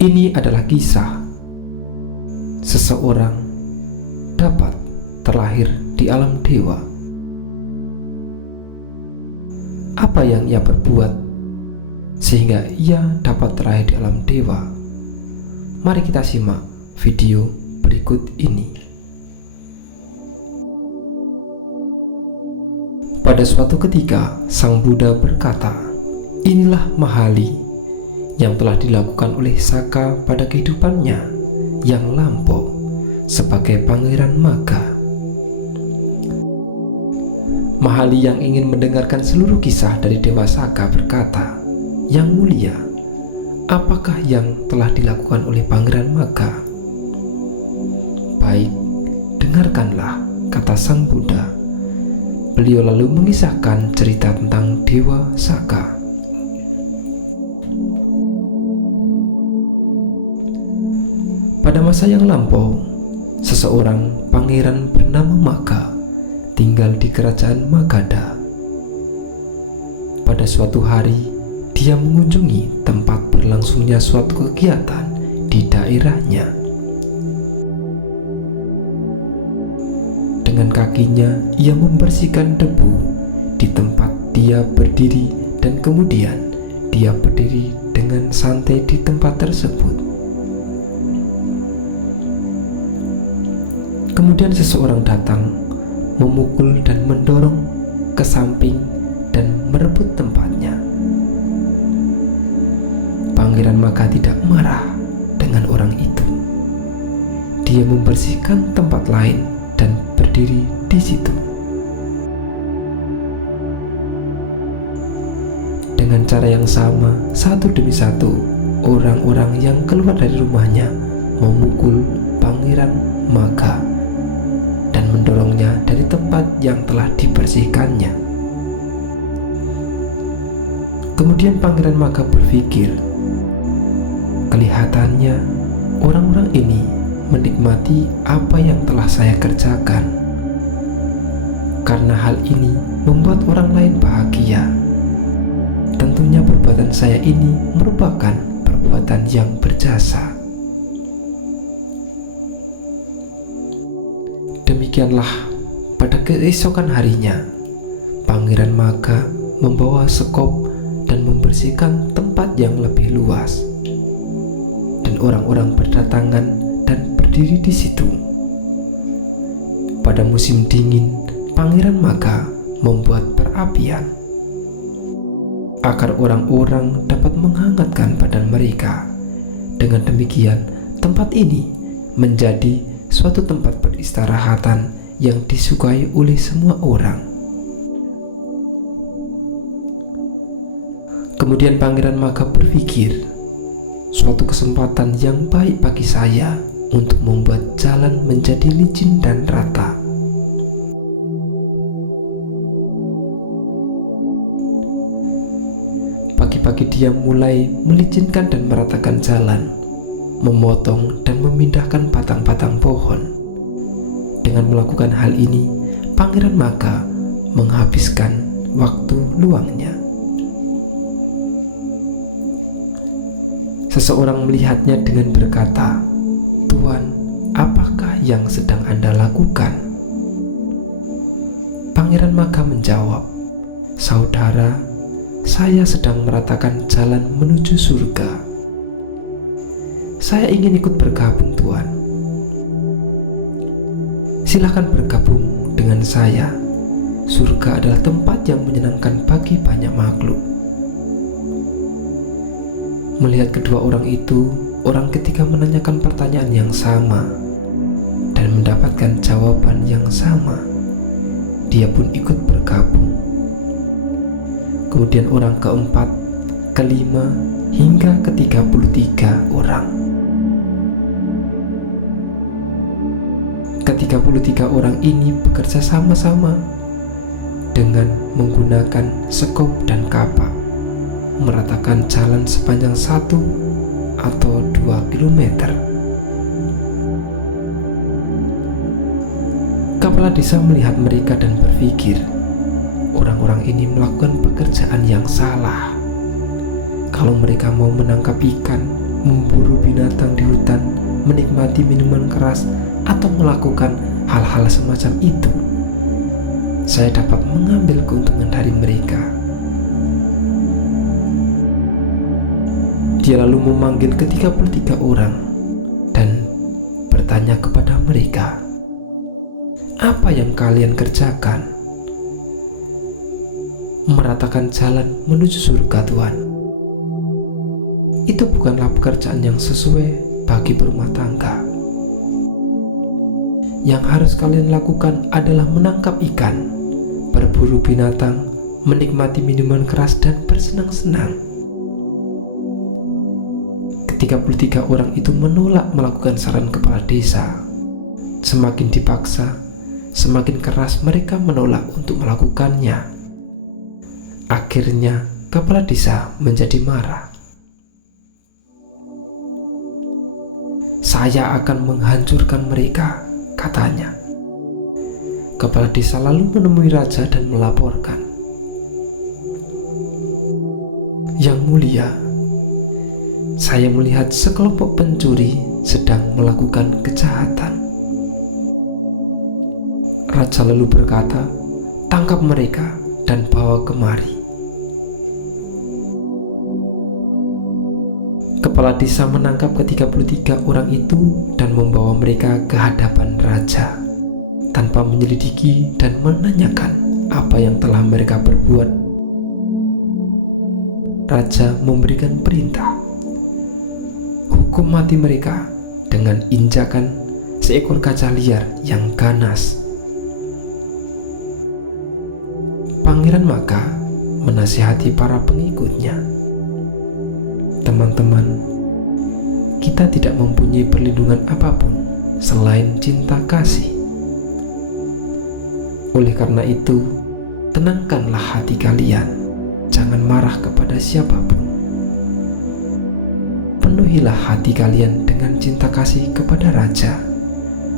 Ini adalah kisah seseorang dapat terlahir di alam dewa. Apa yang ia perbuat sehingga ia dapat terlahir di alam dewa? Mari kita simak video berikut ini. Pada suatu ketika, Sang Buddha berkata, "Inilah Mahali yang telah dilakukan oleh Saka pada kehidupannya yang lampau sebagai Pangeran Magga." Mahali yang ingin mendengarkan seluruh kisah dari Dewa Saka berkata, "Yang mulia, apakah yang telah dilakukan oleh Pangeran Magga?" "Baik, dengarkanlah," kata Sang Buddha. Beliau lalu mengisahkan cerita tentang Dewa Saka. Pada masa yang lampau, seseorang pangeran bernama Magga tinggal di kerajaan Magadha. Pada suatu hari, dia mengunjungi tempat berlangsungnya suatu kegiatan di daerahnya. Dengan kakinya, ia membersihkan debu di tempat dia berdiri dan kemudian dia berdiri dengan santai di tempat tersebut. Kemudian seseorang datang, memukul dan mendorong ke samping dan merebut tempatnya. Pangeran Magga tidak marah dengan orang itu. Dia membersihkan tempat lain dan berdiri di situ. Dengan cara yang sama, satu demi satu, orang-orang yang keluar dari rumahnya memukul Pangeran Magga dan mendorongnya dari tempat yang telah dibersihkannya. Kemudian Pangeran Magga berpikir, kelihatannya orang-orang ini menikmati apa yang telah saya kerjakan. Karena hal ini membuat orang lain bahagia, tentunya perbuatan saya ini merupakan perbuatan yang berjasa. Demikianlah, pada keesokan harinya, Pangeran Magga membawa sekop dan membersihkan tempat yang lebih luas. Dan orang-orang berdatangan dan berdiri di situ. Pada musim dingin, Pangeran Magga membuat perapian agar orang-orang dapat menghangatkan badan mereka. Dengan demikian, tempat ini menjadi suatu tempat peristirahatan yang disukai oleh semua orang. Kemudian Pangeran Magga berpikir, suatu kesempatan yang baik bagi saya untuk membuat jalan menjadi licin dan rata. Pagi-pagi dia mulai melicinkan dan meratakan jalan, memotong dan memindahkan batang-batang pohon. Dengan melakukan hal ini, Pangeran Magga menghabiskan waktu luangnya. Seseorang melihatnya dengan berkata, "Tuan, apakah yang sedang Anda lakukan?" Pangeran Magga menjawab, "Saudara, saya sedang meratakan jalan menuju surga. Saya ingin ikut bergabung, Tuan." "Silakan bergabung dengan saya. Surga adalah tempat yang menyenangkan bagi banyak makhluk." Melihat kedua orang itu, orang ketiga menanyakan pertanyaan yang sama dan mendapatkan jawaban yang sama. Dia pun ikut bergabung. Kemudian orang keempat, kelima, hingga ke-33 orang. Ke-33 orang ini bekerja sama-sama dengan menggunakan sekop dan kapak, meratakan jalan sepanjang 1 atau 2 kilometer. Kepala desa melihat mereka dan berpikir, orang-orang ini melakukan pekerjaan yang salah. Kalau mereka mau menangkap ikan, memburu binatang di hutan, menikmati minuman keras, atau melakukan hal-hal semacam itu, saya dapat mengambil keuntungan dari mereka. Dia lalu memanggil ke-33 orang dan bertanya kepada mereka, "Apa yang kalian kerjakan?" "Meratakan jalan menuju surga, Tuhan." "Itu bukanlah pekerjaan yang sesuai bagi berumah tangga. Yang harus kalian lakukan adalah menangkap ikan, berburu binatang, menikmati minuman keras, dan bersenang-senang." Ke-33 orang itu menolak melakukan saran kepala desa. Semakin dipaksa, semakin keras mereka menolak untuk melakukannya. Akhirnya, kepala desa menjadi marah. "Saya akan menghancurkan mereka," katanya. Kepala desa lalu menemui raja dan melaporkan, "Yang mulia, saya melihat sekelompok pencuri sedang melakukan kejahatan." Raja lalu berkata, "Tangkap mereka dan bawa kemari." Kepala desa menangkap ke-33 orang itu dan membawa mereka ke hadapan raja tanpa menyelidiki dan menanyakan apa yang telah mereka perbuat. Raja memberikan perintah, hukum mati mereka dengan injakan seekor gajah liar yang ganas. Pangeran Maka menasihati para pengikutnya, "Teman-teman, kita tidak mempunyai perlindungan apapun selain cinta kasih. Oleh karena itu, tenangkanlah hati kalian, jangan marah kepada siapapun. Penuhilah hati kalian dengan cinta kasih kepada raja,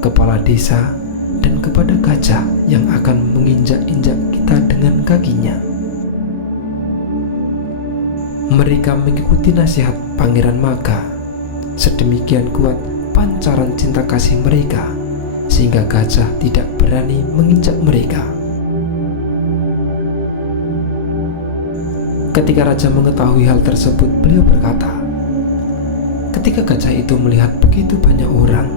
kepala desa, dan kepada gajah yang akan menginjak-injak kita dengan kakinya." Mereka mengikuti nasihat Pangeran Maka. Sedemikian kuat pancaran cinta kasih mereka sehingga gajah tidak berani menginjak mereka. Ketika raja mengetahui hal tersebut, beliau berkata, "Ketika gajah itu melihat begitu banyak orang,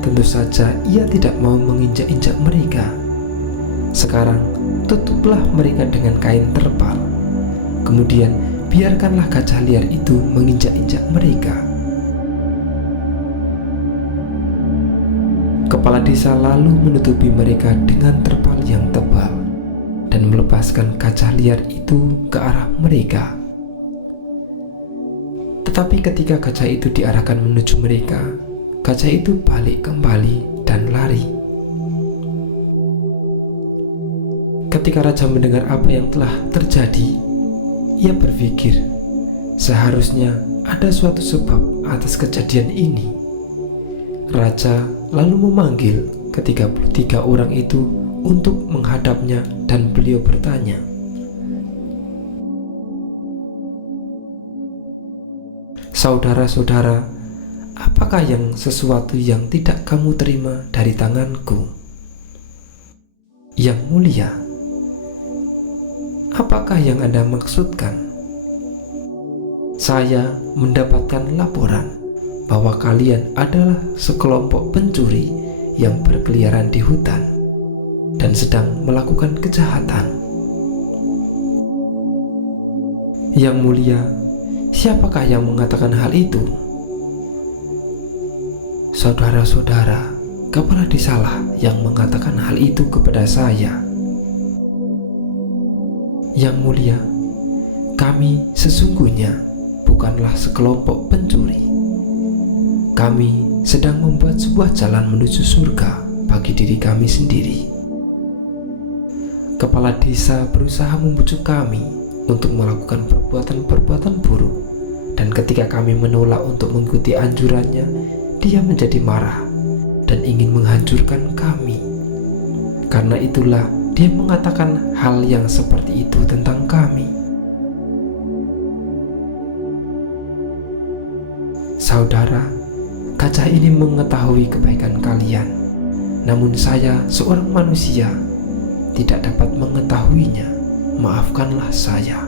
tentu saja ia tidak mau menginjak-injak mereka. Sekarang tutuplah mereka dengan kain terpal. Kemudian biarkanlah gajah liar itu menginjak-injak mereka." Kepala desa lalu menutupi mereka dengan terpal yang tebal dan melepaskan gajah liar itu ke arah mereka. Tetapi ketika gajah itu diarahkan menuju mereka, gajah itu balik kembali dan lari. Ketika raja mendengar apa yang telah terjadi, ia berpikir, seharusnya ada suatu sebab atas kejadian ini. Raja lalu memanggil ke-33 orang itu untuk menghadapnya dan beliau bertanya, "Saudara-saudara, apakah sesuatu yang tidak kamu terima dari tanganku?" "Yang mulia, apakah yang Anda maksudkan?" "Saya mendapatkan laporan bahwa kalian adalah sekelompok pencuri yang berkeliaran di hutan dan sedang melakukan kejahatan." "Yang mulia, siapakah yang mengatakan hal itu?" "Saudara-saudara, kepala desalah yang mengatakan hal itu kepada saya." "Yang mulia, kami sesungguhnya bukanlah sekelompok pencuri. Kami sedang membuat sebuah jalan menuju surga bagi diri kami sendiri. Kepala desa berusaha membujuk kami untuk melakukan perbuatan-perbuatan buruk, dan ketika kami menolak untuk mengikuti anjurannya, dia menjadi marah dan ingin menghancurkan kami. Karena itulah dia mengatakan hal yang seperti itu tentang kami." Saudara, kaca ini mengetahui kebaikan kalian, namun saya, seorang manusia, tidak dapat mengetahuinya. Maafkanlah saya."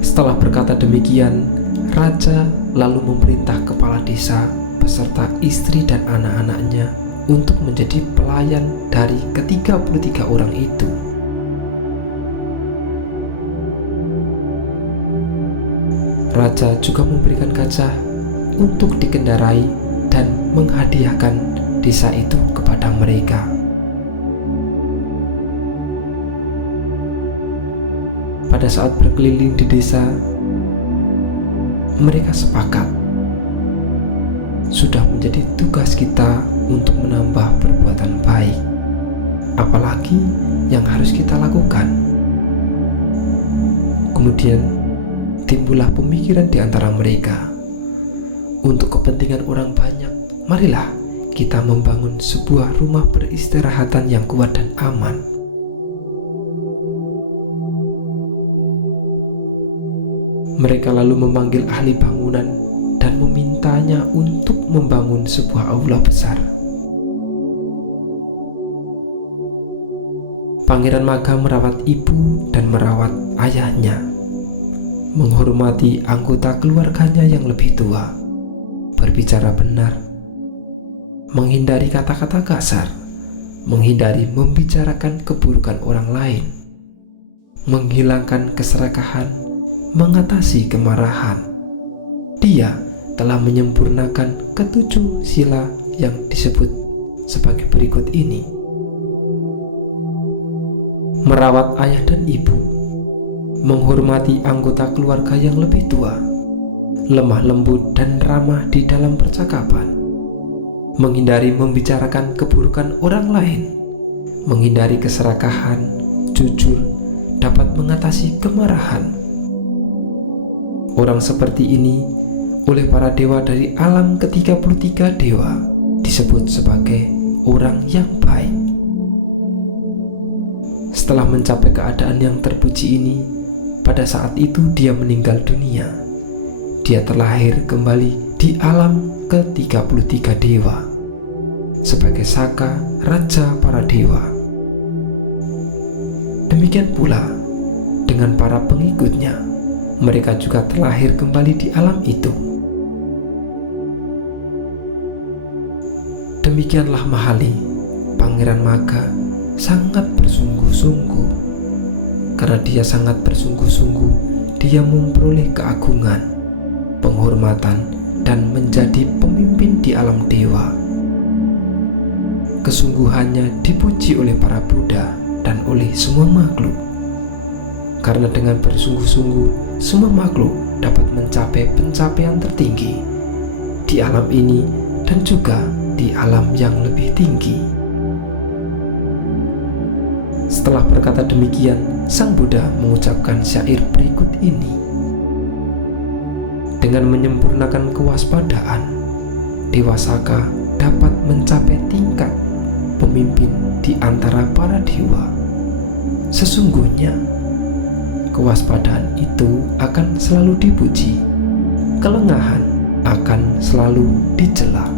Setelah berkata demikian, raja lalu memerintah kepala desa beserta istri dan anak-anaknya untuk menjadi pelayan dari ke-33 orang itu. Raja juga memberikan gajah untuk dikendarai dan menghadiahkan desa itu kepada mereka. Pada saat berkeliling di desa, mereka sepakat, sudah menjadi tugas kita untuk menambah perbuatan baik. Apalagi yang harus kita lakukan? Kemudian timbullah pemikiran di antara mereka, untuk kepentingan orang banyak, marilah kita membangun sebuah rumah peristirahatan yang kuat dan aman. Mereka lalu memanggil ahli bangunan dan memintanya untuk membangun sebuah aula besar. Pangeran Maga merawat ibu dan merawat ayahnya, menghormati anggota keluarganya yang lebih tua, berbicara benar, menghindari kata-kata kasar, menghindari membicarakan keburukan orang lain, menghilangkan keserakahan, mengatasi kemarahan. Dia telah menyempurnakan ke-7 sila yang disebut sebagai berikut ini: merawat ayah dan ibu, menghormati anggota keluarga yang lebih tua, lemah lembut dan ramah di dalam percakapan, menghindari membicarakan keburukan orang lain, menghindari keserakahan, jujur, dapat mengatasi kemarahan. Orang seperti ini oleh para dewa dari alam ke-33 dewa disebut sebagai orang yang baik. Setelah mencapai keadaan yang terpuji ini, pada saat itu dia meninggal dunia. Dia terlahir kembali di alam ke-33 dewa sebagai Saka, raja para dewa. Demikian pula dengan para pengikutnya, mereka juga terlahir kembali di alam itu. Demikianlah Mahali, Pangeran Maga, sangat bersungguh-sungguh. Karena dia sangat bersungguh-sungguh, dia memperoleh keagungan, penghormatan, dan menjadi pemimpin di alam dewa. Kesungguhannya dipuji oleh para Buddha dan oleh semua makhluk. Karena dengan bersungguh-sungguh, semua makhluk dapat mencapai pencapaian tertinggi di alam ini dan juga di alam yang lebih tinggi. Setelah berkata demikian, Sang Buddha mengucapkan syair berikut ini: dengan menyempurnakan kewaspadaan, Dewa Saka dapat mencapai tingkat pemimpin di antara para dewa. Sesungguhnya kewaspadaan itu akan selalu dipuji, kelengahan akan selalu dicela.